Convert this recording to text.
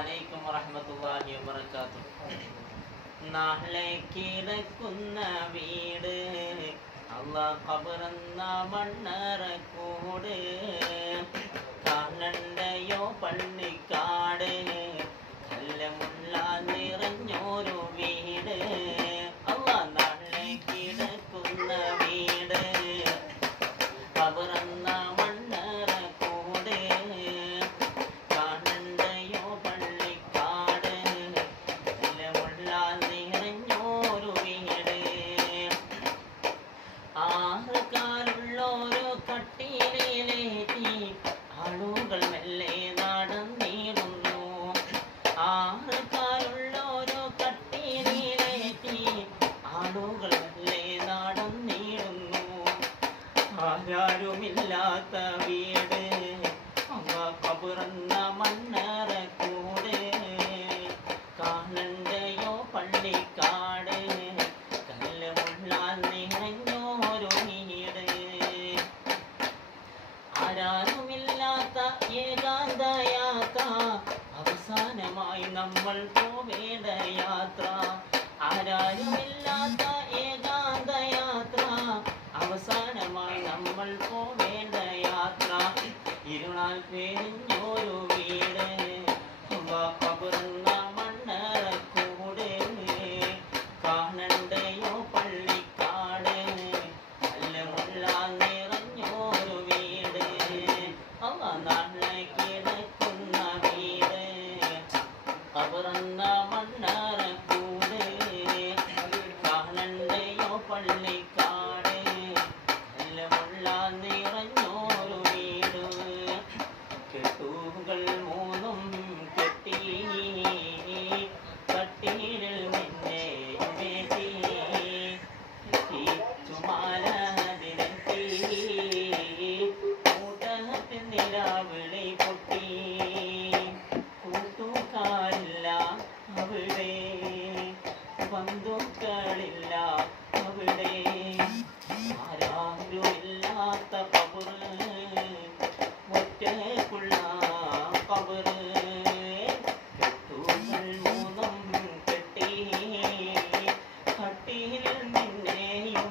അലൈക്കും വറഹ്മത്തുള്ളാഹി വബറകാതുഹു. നാളെ കിടക്കുന്ന വീട് അല്ലാഹ് ഖബറെന്ന മണ്ണറക്കൂട്, കാണണ്ടയോ പള്ളിക്കാട് കല്ലമുള്ള നിറഞ്ഞൊരു വീട്. അല്ലാഹ് നാളെ കിടക്കുന്ന വീട് ഖബറെന്ന മണ്ണറക്കൂട്, കാണണ്ടയോ പള്ളിക്കാട് കല്ലമുള്ള നിറഞ്ഞൊരു വീട്. ആറുകാലുള്ളോരോ കട്ടിലേറ്റി ആളുകൾ മെല്ലെ നടന്നിടുന്നു. ആറുകാലുള്ളോരോ കട്ടിലേറ്റി ആളുകൾ മെല്ലെ നടന്നിടുന്നു. ആരാരുമില്ലാത്ത വീട് അല്ലാഹ് ഖബറെന്ന മണ്ണറക്കൂട്, കാണണ്ടയോ പള്ളിക്കാട് കല്ലമുള്ള നിറഞ്ഞോരു വീട്. ആരാരുമില്ലാത്ത ഏകാന്ത യാത്ര അവസാനമായി നമ്മൾ പോവേണ്ട യാത്ര. ആരാരുമില്ലാത്ത ഏകാന്ത യാത്ര അവസാനമായി നമ്മൾ പോവേണ്ട യാത്ര. ഇരുളാൽ പെരിഞ്ഞൊരു വീട് അല്ലാഹ് ഖബറെന്ന മണ്ണറക്കൂട്, കാണണ്ടയോ പള്ളിക്കാട് കല്ലമുള്ള നിറഞ്ഞോരു വീട്. അല്ലാഹ് നാളെ കിടക്കുന്ന വീട് ഖബറെന്ന മണ്ണറക്കൂട്, കാണണ്ടയോ പള്ളിക്കാട് കല്ലമുള്ള നിറഞ്ഞോരു വീട്. കെട്ടുകൾ മൂന്നും കെട്ടി കട്ടിലിൽ നിന്നെ വേറ്റി ചുമാല ദിനത്തി കൂട്ടത്തിൽ നിലാവിളി പൊട്ടി. കൂട്ടുകാരില്ല അവിടെ, ബന്ധുക്കളില്ല അവിടെ, ആരാരുമില്ലാത്ത ഖബറ് ഒറ്റയ്ക്കുള്ള ഖബറ്. കെട്ടുകൾ മൂന്നും കെട്ടി കട്ടിലിൽ നിന്നെയും